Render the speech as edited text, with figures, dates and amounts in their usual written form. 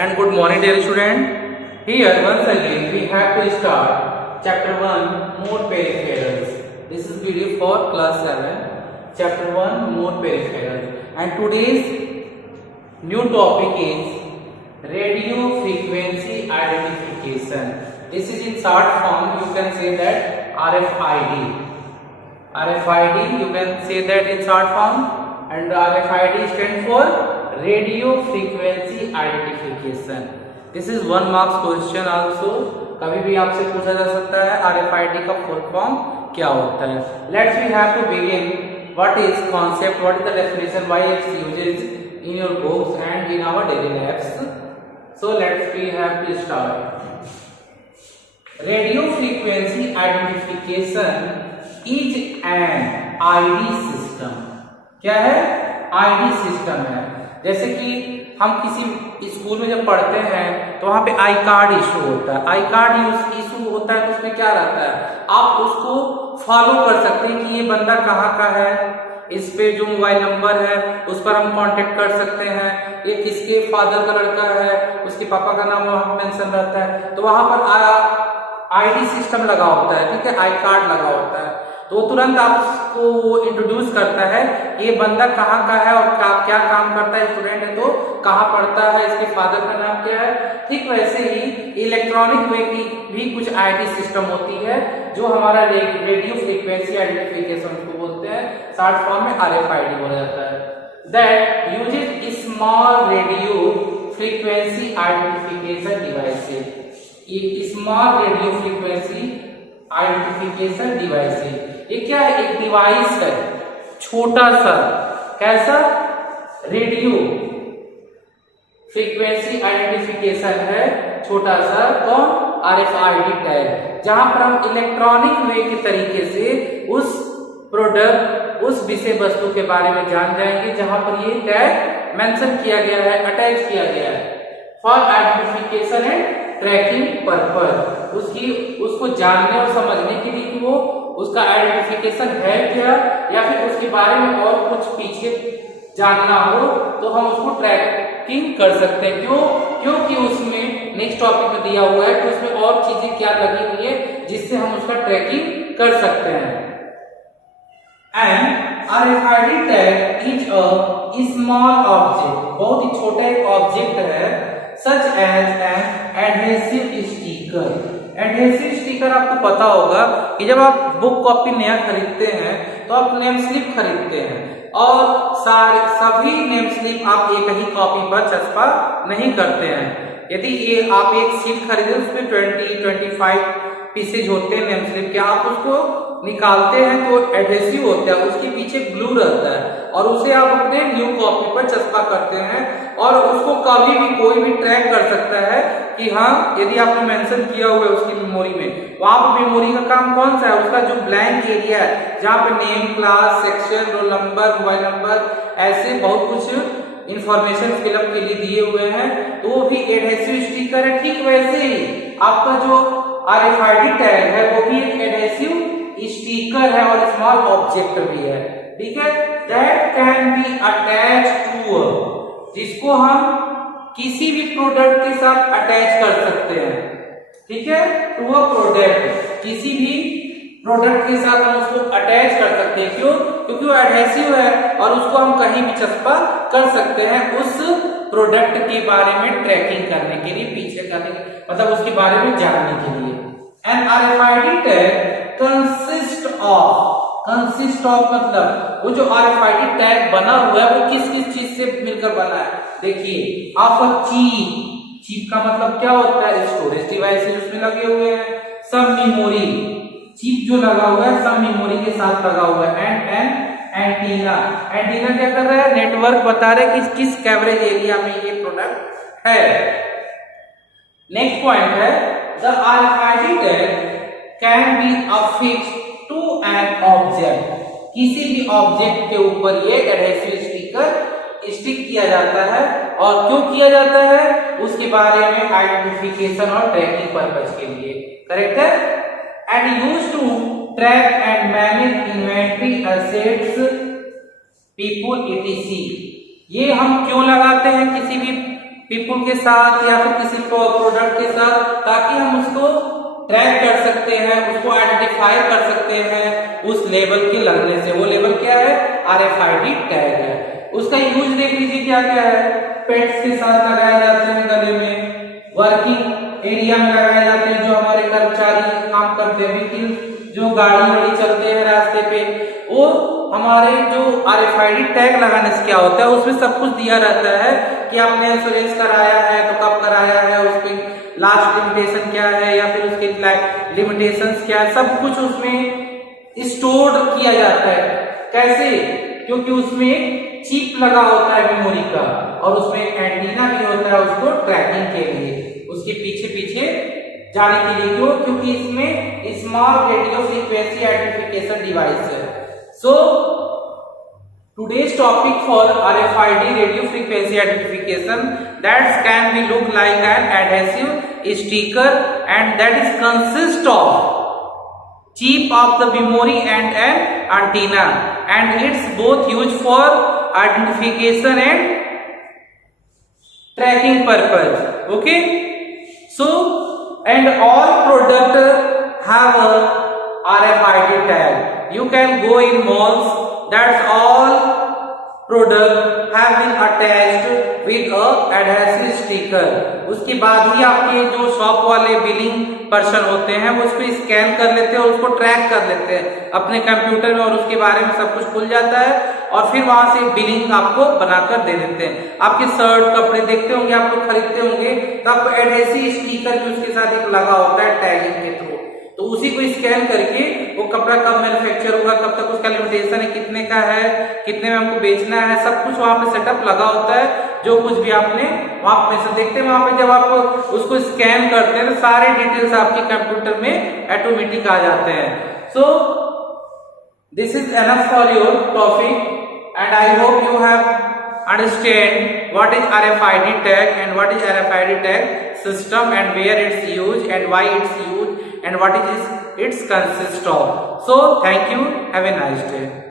and good morning dear student. Here once again we have to start chapter 1 mode peripherals. This is video for class 7 chapter 1 mode peripherals and today's new topic is radio frequency identification. This is in short form, you can say that RFID. RFID you can say that in short form, and RFID stands for radio frequency identification. This is 1 marks question also. कभी भी आपसे पूछा जा सकता है RFID का full form क्या होता है. Let's we have to begin. What is concept? What is the definition? Why it's used in your books and in our daily lives? So let's we have to start. Radio frequency identification is an ID system. क्या है? ID system है. जैसे कि हम किसी school में जब पढ़ते हैं तो वहाँ पे आई कार्ड इशू होता है. आई कार्ड इशू होता है तो उसमें क्या रहता है, आप उसको फॉलो कर सकते हैं कि ये बंदा कहाँ का है. इस पे जो मोबाइल नंबर है उस पर हम कांटेक्ट कर सकते हैं. ये किसके फादर का लड़का है, उसके पापा का नाम वहाँ मेंशन रहता है. तो वहां पर आईडी सिस्टम लगा होता है. ठीक है, आई कार्ड लगा होता है. तो तुरंत आपको वो इंट्रोड्यूस करता है कि ये बंदा कहाँ का है और क्या काम करता है. स्टूडेंट है तो कहाँ पढ़ता है, इसके फादर का नाम क्या है. ठीक वैसे ही इलेक्ट्रॉनिक वे की भी कुछ आईडी सिस्टम होती है जो हमारा रेडियो फ्रीक्वेंसी आइडेंटिफिकेशन को बोलते हैं. शॉर्ट फॉर्म में RFID बोला जाता है. That uses small radio frequency identification devices. Small radio frequency identification devices ये क्या है, एक डिवाइस है छोटा सा. कैसा? रेडियो फ्रीक्वेंसी आइडेंटिफिकेशन है छोटा सा. कौन? RFID टैग, जहां पर हम इलेक्ट्रॉनिक वे के तरीके से उस प्रोडक्ट, उस विषय वस्तु के बारे में जान जाएंगे जहां पर ये टैग मेंशन किया गया है, अटैच किया गया है. For identification and tracking purpose, उसको जानने और समझने के लिए कि वो उसका आइडेंटिफिकेशन है क्या, या फिर उसके बारे में और कुछ पीछे जानना हो तो हम उसको ट्रैकिंग कर सकते हैं. क्योंकि उसमें नेक्स्ट टॉपिक में दिया हुआ है कि उसमें और चीजें क्या लगी हुई है जिससे हम उसका ट्रैकिंग कर सकते हैं. And RFID tag is a small object, बहुत ही छोटा एक ऑब्जेक्ट है. Such as an adhesive sticker. Adhesive sticker आपको पता होगा कि जब आप बुक कॉपी नया खरीदते हैं तो आप नेम स्लिप खरीदते हैं और सभी नेम स्लिप आप एक ही कॉपी पर चस्पा नहीं करते हैं. यदि ये आप एक सीट खरीदे उसमें 20-25 पीसेज होते हैं नेम स्लिप के, आप उसको निकालते हैं तो एडहेसिव होता है, उसके पीछे ग्लू रहता है और उसे आप अपने न्यू कॉपी पर चस्पा करते हैं और उसको कभी भी कोई भी ट्रैक कर सकता है कि हाँ, यदि आपने मेंशन किया हुआ है उसकी मेमोरी में, वहां पर मेमोरी का काम कौन सा है, उसका जो ब्लैंक एरिया है जहाँ पे name, class, section, roll number, mobile number, ऐसे बहुत कुछ इंफॉर्मेशन फिलअप के लिए दिए हुए हैं, तो वो भी एडहेसिव स्टिकर है. ठीक वैसे ही आपका जो RFID टैग है वो भी एक एडहेसिव स्टिकर है और स्मॉल ऑब्जेक्ट भी है. ठीक है, that can be attached to, जिसको हम किसी भी प्रोडक्ट के साथ अटैच कर सकते हैं. ठीक है, टू अ प्रोडक्ट, किसी भी प्रोडक्ट के साथ हम उसको अटैच कर सकते हैं. क्यों? क्योंकि वो एडहेसिव है और उसको हम कहीं भी चस्पा कर सकते हैं उस प्रोडक्ट के बारे में ट्रैकिंग करने के लिए, पीछे करने के, मतलब उसके बारे में जानने के लिए. An RFID tag consist of मतलब वो जो RFID टैग बना हुआ है वो किस चीज से मिलकर बना है. देखिए, ऑफ चिप का मतलब क्या होता है, स्टोरेज डिवाइसेस उसमें लगे हुए हैं. सब मेमोरी, चिप जो लगा हुआ है सब मेमोरी के साथ लगा हुआ है. एंड एंटीना क्या कर रहा है, नेटवर्क बता रहे कि किस कवरेज एरिया में ये प्रोडक्ट है. नेक्स्ट पॉइंट है, the RFID tag can be affixed to an object. किसी भी ऑब्जेक्ट के ऊपर ये एडहेसिव स्टिकर स्टिक किया जाता है. और क्यों किया जाता है उसके बारे में आइडेंटिफिकेशन और ट्रैकिंग पर्पज के लिए. करेक्ट है. And used to track and manage inventory, assets, people, etc. ये हम क्यों लगाते हैं किसी भी पीपल के साथ या फिर किसी प्रोडक्ट के साथ, ताकि हम उसको ट्रैक कर सकते हैं, उसको आइडेंटिफाई कर सकते हैं उस लेबल के लगने से। वो लेबल क्या है? RFID टैग है। उसका यूज देख लीजिए क्या क्या है। पेट्स के साथ लगाए जाते हैं गले में, वर्किंग एरिया में लगाए जाते हैं, जो हमारे कर्मचारी काम करते हैं, व्हीकल जो गाड़ी वाड़ी चलते हैं रास्ते पे, वो हमारे जो RFID टैग लगाने से क्या होता है, उसमें सब कुछ दिया रहता है कि आपने इंश्योरेंस कराया है तो कब कराया है, उसकी लास्ट लिमिटेशन क्या है या फिर उसके लिमिटेशंस क्या है, सब कुछ उसमें स्टोर किया जाता है। कैसे? क्योंकि उसमें चिप लगा होता है मेमोरी का, और उसमें एंटीना भी होता है उसको ट्रैकिंग के लिए, उसके पीछे पीछे जाने के लिए। क्यों? क्योंकि इसमें small radio frequency identification device है। सो today's topic for RFID radio frequency identification, that can be look like an adhesive sticker, and that is consist of chip of the memory and an antenna, and it's both used for identification and tracking purpose. Okay, so and all product have a RFID tag. You can go in malls, that's all product have been attached with a adhesive sticker. उसके बाद ही आपके जो shop वाले billing person होते हैं वो उसको scan कर लेते हैं और उसको ट्रैक कर लेते हैं अपने कंप्यूटर में, और उसके बारे में सब कुछ खुल जाता है, और फिर वहां से बिलिंग आपको बनाकर दे देते हैं। आपके शर्ट कपड़े देखते होंगे, आप लोग खरीदते होंगे, तो आपको एडहेसिव स्टिकर भी उसके साथ एक लगा होता है टैगिंग के थ्रू, तो उसी को स्कैन करके वो कपड़ा कब मैन्युफैक्चर होगा, कब तक उसका लिमिटेशन है, कितने का है, कितने में हमको बेचना है, सब कुछ वहां पे सेटअप लगा होता है। जो कुछ भी आपने वहां पे से देखते हैं, वहां पे जब आप उसको स्कैन करते हैं तो सारे डिटेल्स आपके कंप्यूटर में ऑटोमेटिक आ जाते हैं। So this is enough for your topic, and I hope you have understand what is RFID tag and what is RFID tag system and where it's used and why it's used and what is its consist of. So thank you, have a nice day.